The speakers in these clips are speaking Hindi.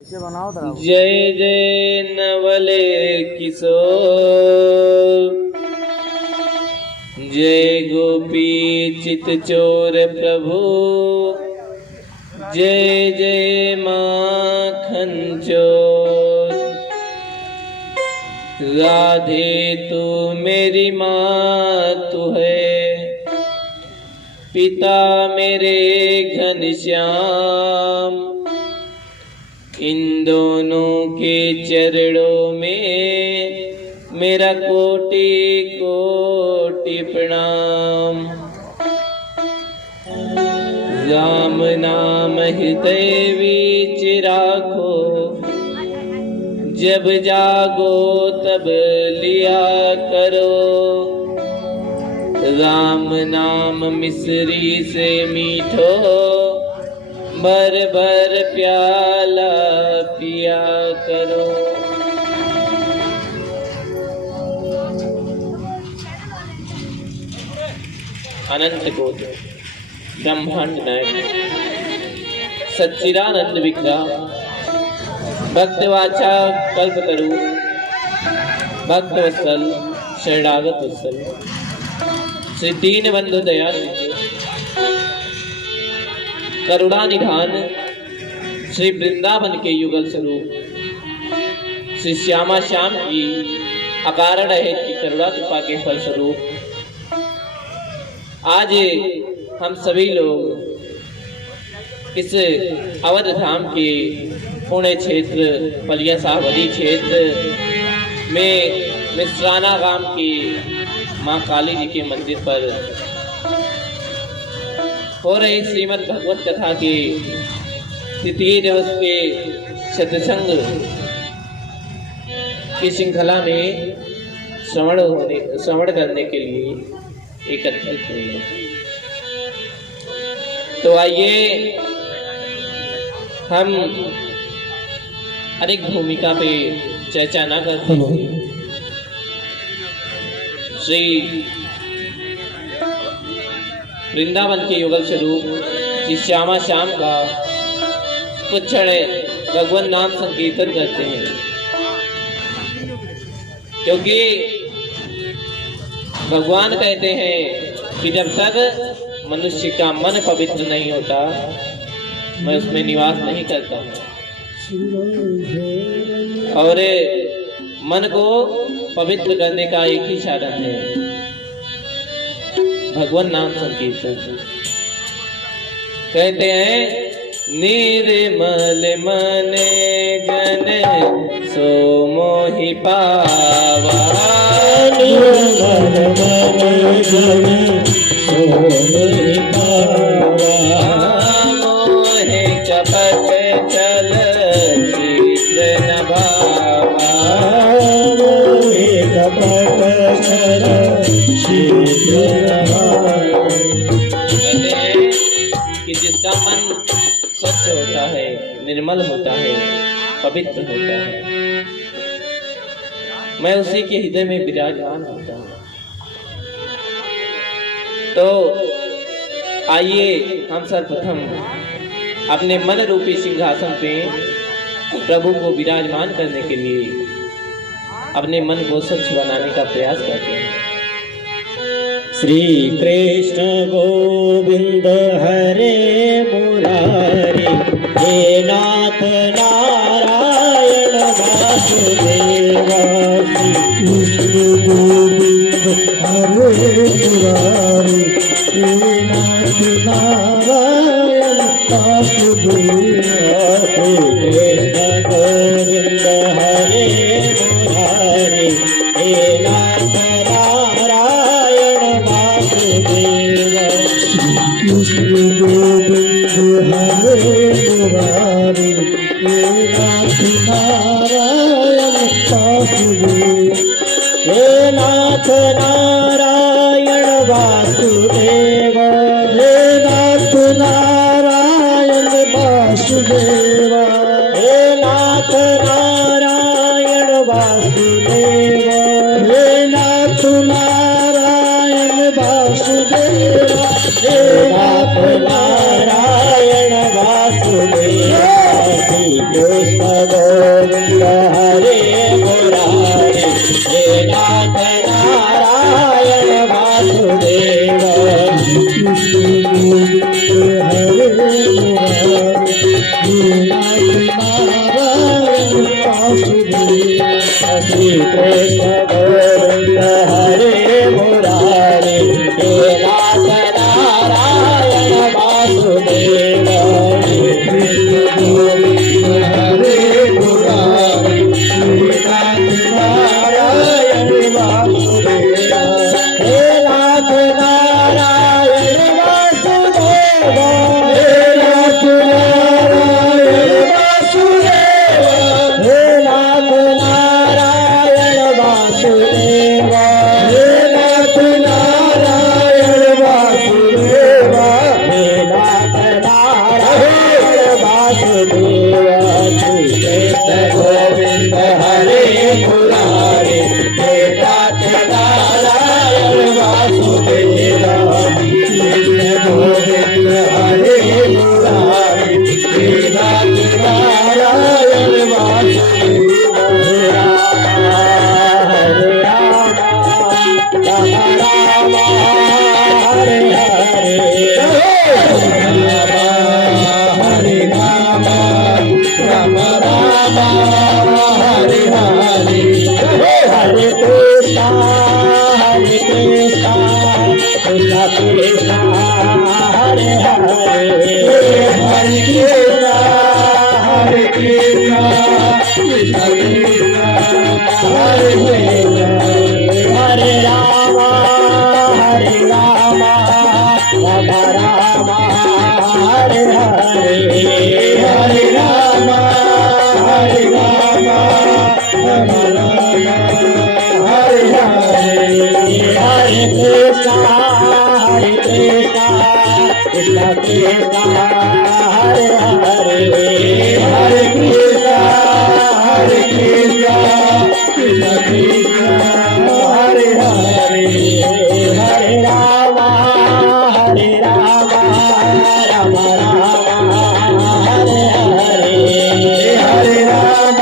जय जय नवले किशोर, जय गोपी चित चोर प्रभु, जय जय माखन चोर। राधे तू मेरी माँ तू है, पिता मेरे घनश्याम। इन दोनों के चरणों में मेरा कोटि कोटि प्रणाम। राम नाम हृदय बीच राखो, जब जागो तब लिया करो। राम नाम मिश्री से मीठो, भर भर प्याला पिया करो। अनंत कोटि ब्रह्मांड नायक सच्चिदानंद विग्रह, भक्तवाचा कल्पतरु, भक्तवत्सल शरणागत वत्सल, श्री दीनबंधु दयाल करुणा निधान, श्री वृंदावन के युगल स्वरूप श्री श्यामा श्याम की अकारण है की करुणा कृपा के फल स्वरूप आज हम सभी लोग इस अवध धाम के पुणे क्षेत्र बलिया साहबदी क्षेत्र में मिश्राना गांव की माँ काली जी के मंदिर पर हो रही श्रीमद् भगवत कथा के तृतीय दिवस के सत्संग की श्रृंखला में श्रवण करने के लिए एकत्रित हुए। तो आइए हम अनेक भूमिका पे चर्चा न करते हुए श्री वृंदावन के युगल स्वरूप श्री श्यामा श्याम का कुछ क्षण भगवान नाम संकीर्तन करते हैं, क्योंकि भगवान कहते हैं कि जब तक मनुष्य का मन पवित्र नहीं होता मैं उसमें निवास नहीं करता हूँ। और मन को पवित्र करने का एक ही साधन है भगवान नाम संकीर्तन। कहते हैं निर्मल मन जन सो मोहि पावा, निर्मल मन जन सो मोहि पावा। मोहे कपट चल शीघ्र न भावा, मोहे कपट चल शीघ्र न भावा। कहते हैं कि जिसका मन स्वच्छ होता है, निर्मल होता है, पवित्र होता है, मैं उसी के हृदय में विराजमान होता हूँ। तो आइए हम सर्वप्रथम अपने मन रूपी सिंहासन पे प्रभु को विराजमान करने के लिए अपने मन को स्वच्छ बनाने का प्रयास करते हैं। श्री कृष्ण गोविंद हरे मुरारी, हे नाथ नारायण वासुदेवा। श्री कृष्ण गोविंद हरे मुरारी, हे नाथ नारायण वासुदेवा। श्री कृष्ण गोविंद हरे मुरारी, हे नाथ कृष्ण गोविंद हरे मुरारी, हे नाथ नारायण वासुदेव। हे नाथ नारायण वासुदेव, हे नाथ नारायण वासुदेव, हे नाथ नारायण वासुदेव, हे नाथ नारायण वासुदेव, हे नाथ नारायण वासुदेव। कृष्ण गोविंद हरे मुरारी हे नाथ नारायण वासुदेव कृष्ण गोविंद हरे मुरारी हे नाथ नारायण वासुदेव श्री कृष्ण गोविंद हरे मुरारी हे नाथ नारायण वासुदेव कृष्ण गोविंद हरे मुरारी हे नाथ नारायण वासुदेव हे नाथ नारायण वासुदेव हे नाथ नारायण वासुदेव हे नाथ नारायण वासुदेव हे नाथ नारायण वासुदेव हे नाथ नारायण वासुदेव श्री कृष्ण गोविंद हरे मुरारी हे नाथ नारायण वासुदेव कृष्ण गोविंद हरे मुरारी हे नाथ नारायण वासुदेव हरे राम राम हरे हरे हरे राम राम राम हरे हरे हरे कृष्णा कृष्ण कृष्ण हरे हरे हरे कृष्णा कृष्ण कृष्ण हरे हरे राम राम राम हरे हरे हरे राम राम हरे हरे हरे कृष्णा कृष्ण कृष्ण हरे हरे हरे कृष्णा कृष्ण कृष्ण हरे हरे हरे राम राम राम हरे हरे हरे राम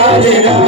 हरे हरे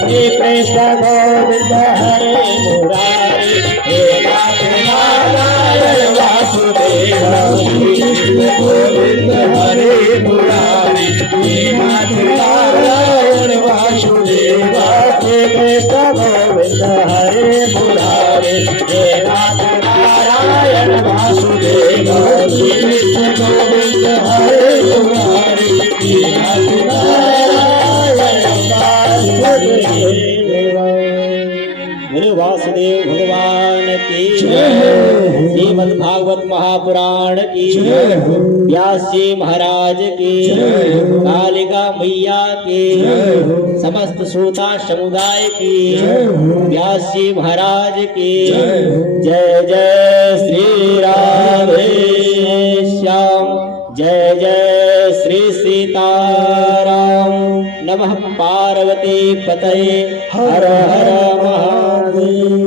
श्री कृष्ण गोविंद हरे मुरारी हे नाथ नारायण वासुदेव श्री कृष्ण गोविंद हरे मुरारी हे नाथ नारायण वासुदेव श्री कृष्ण गोविंद हरे मुरारी हे नाथ नारायण वासुदेव श्री कृष्ण गोविंद हरे मुरारी हे नाथ नारायण वासुदेव गुरु वासुदेव भगवान की श्रीमद् भागवत महापुराण की व्यास जी महाराज की कालिका मैया की समस्त श्रोता समुदाय की व्यास जी महाराज की जय जय श्री राधे श्याम जय जय श्री सीताराम नमः पार्वती पतये हर हर महादेव।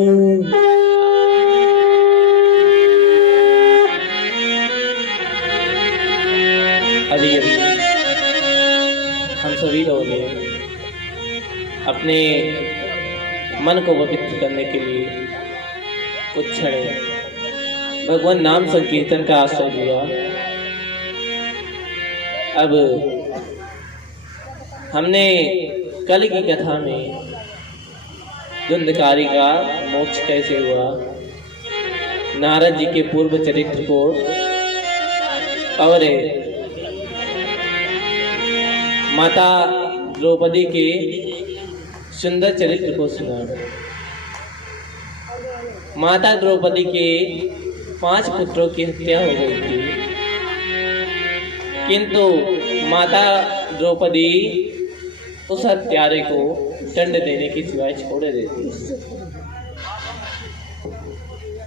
अभी हम सभी लोगों ने अपने मन को पवित्र करने के लिए कुछ क्षण भगवान नाम संकीर्तन का आश्रय लिया। अब हमने कल की कथा में धुंधकारी का मोक्ष कैसे हुआ, नारद जी के पूर्व चरित्र को और माता द्रौपदी के सुंदर चरित्र को सुना। माता द्रौपदी के 5 पुत्रों की हत्या हो गई थी, किंतु माता द्रौपदी उस हत्यारे को दंड देने की सिवाय छोड़ देती।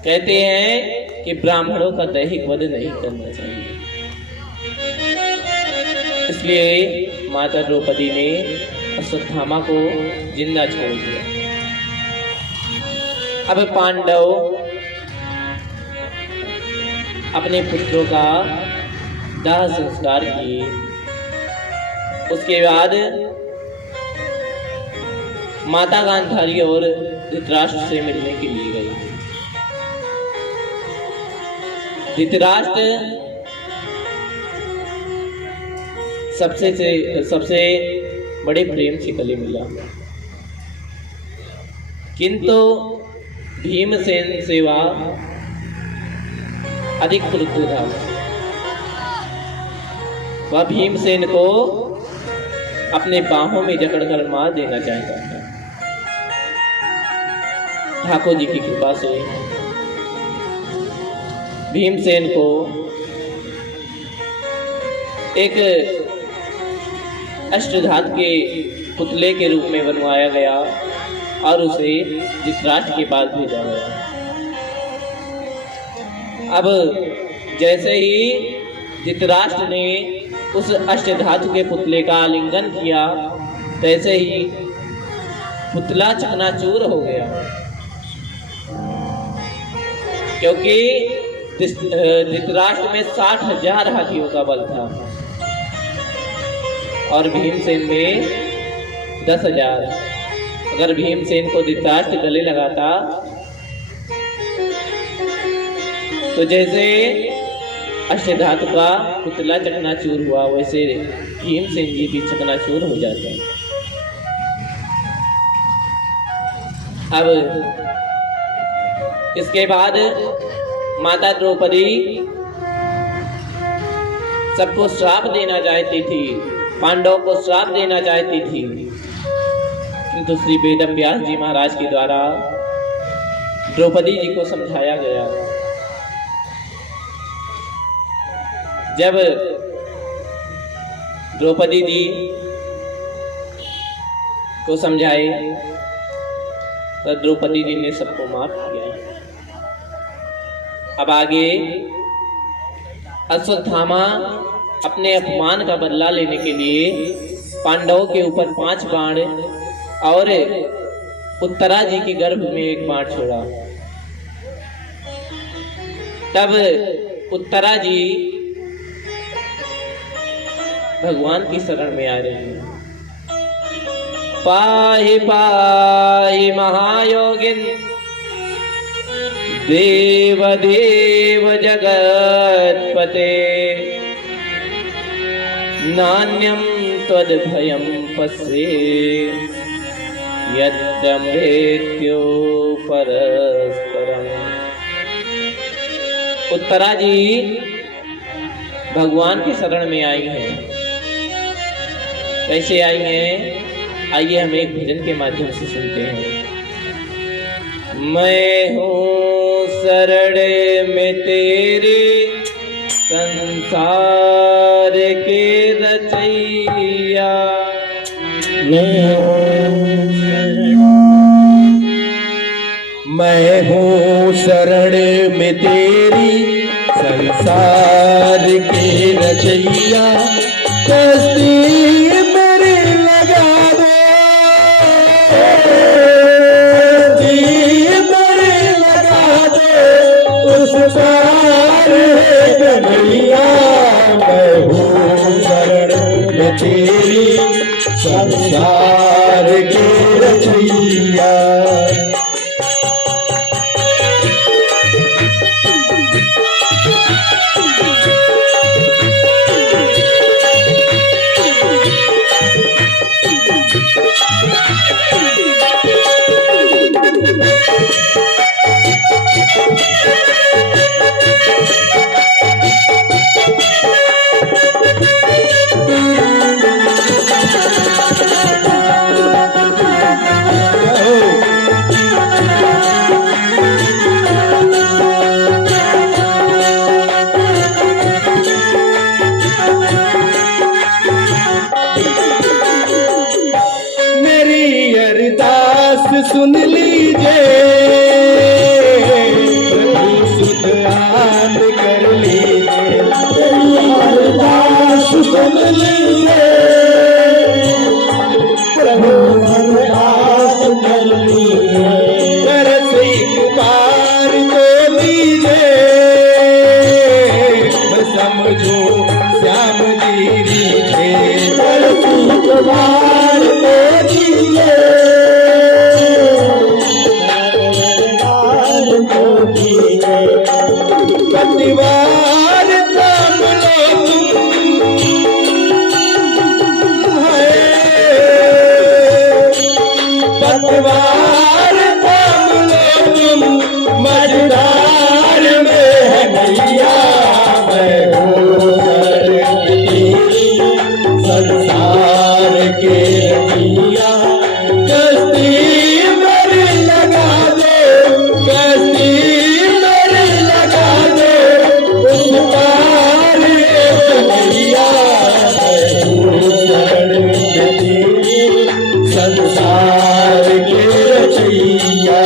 कहते हैं कि ब्राह्मणों का दैहिक वध नहीं करना चाहिए, इसलिए माता द्रौपदी ने अश्वत्थामा को जिंदा छोड़ दिया। अब पांडव अपने पुत्रों का दाह संस्कार किए। उसके बाद माता गांधारी और धृतराष्ट्र से मिलने के लिए गई। धृतराष्ट्र सबसे बड़े प्रेम से गले मिला, किंतु भीमसेन से वह अधिक क्रुद्ध था। वह भीमसेन को अपने बाहों में जकड़कर मार देना चाहता था। ठाकुर जी की कृपा से भीमसेन को एक अष्टधातु के पुतले के रूप में बनवाया गया और उसे धृतराष्ट्र के पास भेजा गया। अब जैसे ही धृतराष्ट्र ने उस अष्टधातु के पुतले का आलिंगन किया, तैसे ही पुतला चकनाचूर हो गया, क्योंकि धृतराष्ट्र में 60,000 हाथियों का बल था और भीमसेन में 10,000। अगर भीमसेन को धृतराष्ट्र गले लगाता तो जैसे अष्टधातु का पुतला चकनाचूर हुआ, वैसे भीमसेन जी भी चकनाचूर हो जाते हैं। अब इसके बाद माता द्रौपदी सबको श्राप देना चाहती थी, पांडवों को श्राप देना चाहती थी, किंतु श्री वेद व्यास जी महाराज के द्वारा द्रौपदी जी को समझाया गया। जब द्रौपदी जी को समझाए तो द्रौपदी जी ने सबको माफ किया। अब आगे अश्वत्थामा अपने अपमान का बदला लेने के लिए पांडवों के ऊपर 5 बाण और उत्तरा जी के गर्भ में 1 बाण छोड़ा। तब उत्तरा जी भगवान की शरण में आ रहे हैं। पाहि पाहि महायोगिन देव देव जगत्पते, नान्यं त्वद्भयं पश्ये यत्र मृत्यो परस्परम्। उत्तरा जी भगवान की शरण में आई हैं। कैसे आई हैं? आइए हम एक भजन के माध्यम से सुनते हैं। मैं हूँ शरण में तेरे संसार के रचैया, मैं हूँ शरण में तेरी संसार के रचैया, कश्ती मेरी लगा दे, मेरी लगा दे उस पार है कन्हैया। मैं हूँ शरण में तेरी संसार के रचैया। सुन लीजिए प्रभु सुध आन कर लीजिए, अरदास सुन लीजिए प्रभु अरदास कर लीजिए, तरस एक बार तो लीजिए समझो श्याम जी रीझे द्वार पे दीजिए द्वार को दीजिए पतिवार थाम लो तुम है पतिवार थाम लो तुम मझधार में है नैया मैं हूँ संसार के रतिया कश्ती मेरी लगा दो कश्ती मेरी लगा दो उस पार एक नैया मैं हूँ संसार के रचैया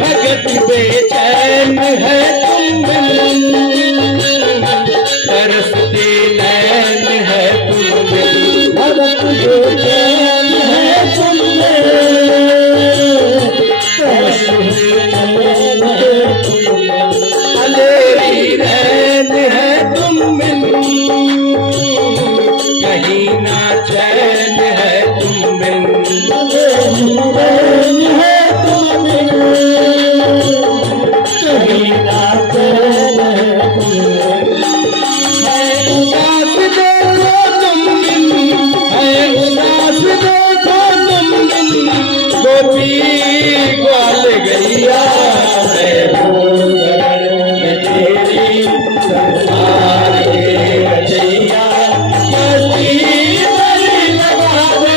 भगत बेचैन है तुम बिन तरसते नैन है तुम बिन भगत बेचैन है तुम अंधेरी रैन है तुम बिन कहीं ना चैन है तुम बिन उदास देखो तुम बिन है उदास देखो तुम बिन गोपी ग्वाल गैया मैं हूँ में तेरी संसार के रचैया कश्ती मेरी लगा दो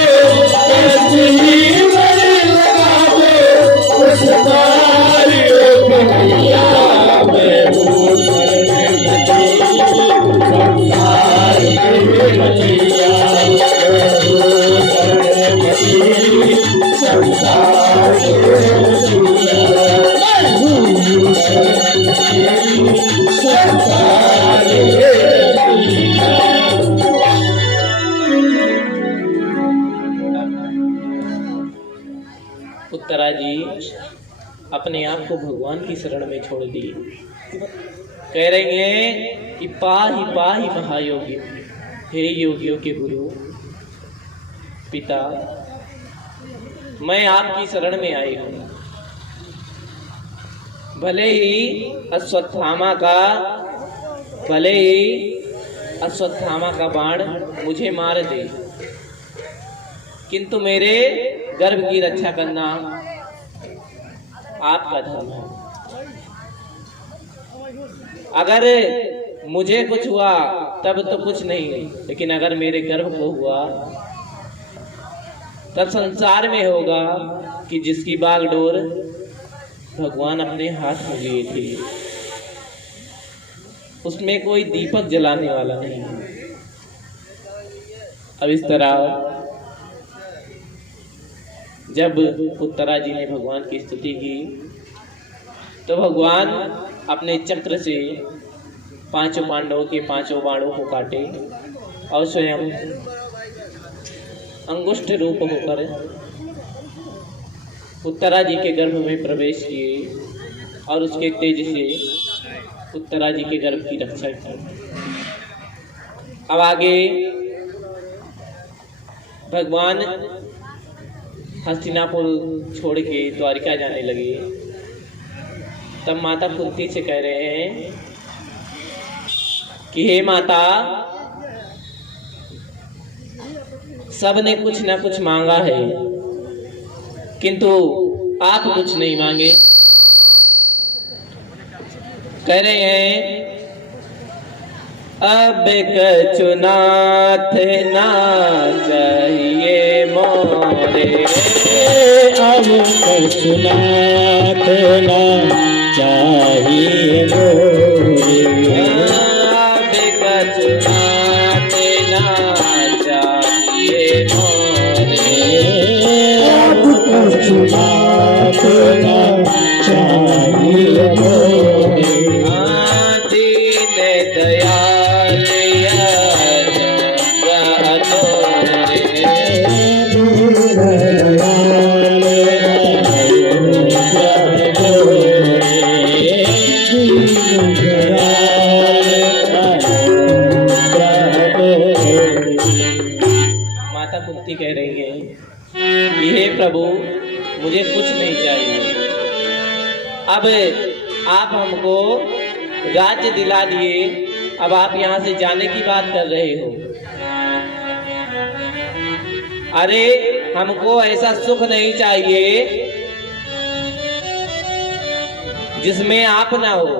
कश्ती मेरी लगा दो उस पार एक नैया मैं हूँ संसार के रचैया संसार के संसार के उत्तरा जी अपने आप को भगवान की शरण में छोड़ दी। कह रही हैं कि पाही महायोगी, हे योगियों के गुरु पिता, मैं आपकी शरण में आई हूँ। भले ही अश्वत्थामा का बाण मुझे मार दे, किंतु मेरे गर्भ की रक्षा करना आपका धर्म है। अगर मुझे कुछ हुआ तब तो कुछ नहीं, लेकिन अगर मेरे गर्भ को हुआ तब संसार में होगा कि जिसकी बागडोर भगवान अपने हाथ में लिए थे उसमें कोई दीपक जलाने वाला नहीं है। अब इस तरह जब उत्तरा जी ने भगवान की स्तुति की तो भगवान अपने चक्र से पांचों पांडवों के पांचों बाणों को काटे और स्वयं अंगुष्ठ रूप होकर उत्तरा जी के गर्भ में प्रवेश किए और उसके तेज से उत्तरा जी के गर्भ की रक्षा की। अब आगे भगवान हस्तिनापुर छोड़ के द्वारिका जाने लगे। तब माता कुंती से कह रहे हैं कि हे माता, सब ने कुछ ना कुछ मांगा है, किंतु आप कुछ नहीं मांगे। कह रहे हैं अब कछुनाथ ना चाहिए मोरे, अब कछुनाथ ना चाहिए मोरे, अब कछुनाथ ना चाहिए मोरे, अब कछुनाथ ना चाहिए मोरे, दीन दयाल माता कुंती कह रही है कि हे प्रभु मुझे कुछ नहीं चाहिए, अब आप हमको राज्य दिला दिए, अब आप यहाँ से जाने की बात कर रहे हो। अरे हमको ऐसा सुख नहीं चाहिए जिसमें आप ना हो,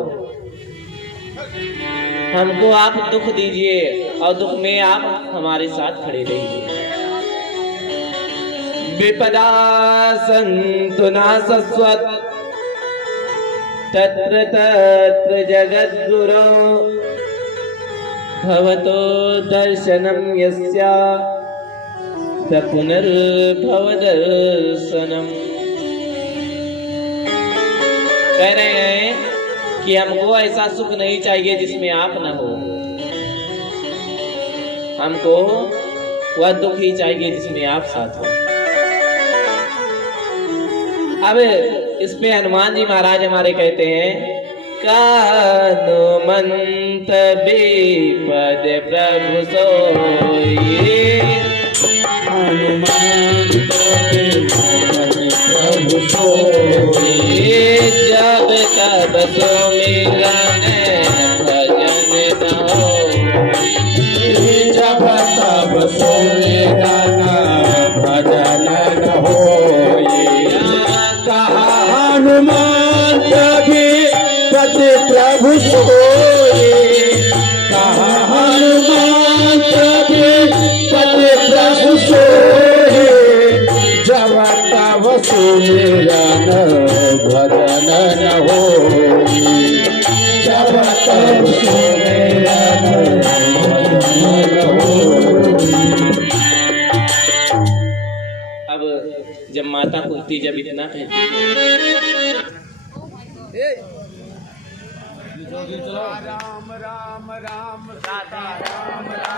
हमको आप दुख दीजिए और दुख में आप हमारे साथ खड़े रहिए। विपदा संतु न सस्वत तत्र तत्र जगद्गुरो भवतो दर्शनम यस्या स पुनर्भव दर्शनम। कह रहे हैं कि हमको ऐसा सुख नहीं चाहिए जिसमें आप न हो, हमको वह दुख ही चाहिए जिसमें आप साथ हो। अब इस पे हनुमान जी महाराज हमारे कहते हैं कानुमंत विपद प्रभु सोई, हनुमंत प्रभु सोई, जब तब सुमिरन भजन न होई, जब तब सुमिरन भजन न होई, हनुमंत विपद प्रभु सोई, हनुमंत विपद प्रभु सोई, जब तब सुमिरन भजन न होई, जब तब सुमिरन भजन न होई। अब जब माता कुंती जब इतना कहती है राम राम राम राधा राम राम